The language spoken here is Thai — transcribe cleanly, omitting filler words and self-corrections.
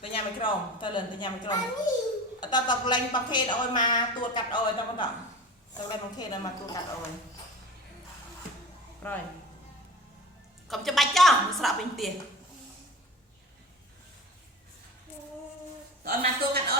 แต่ยังไม่กรองตะเลินแต่ยังไม่กรองตอนตอกแรงปังเคดเอามาตัวกัดเอาตอนมันตอกแรงปังเคดเอามาตัวกัดเอาrồi cầm cho bạch cho sợ bình tiền rồi mà tôi cắt ơi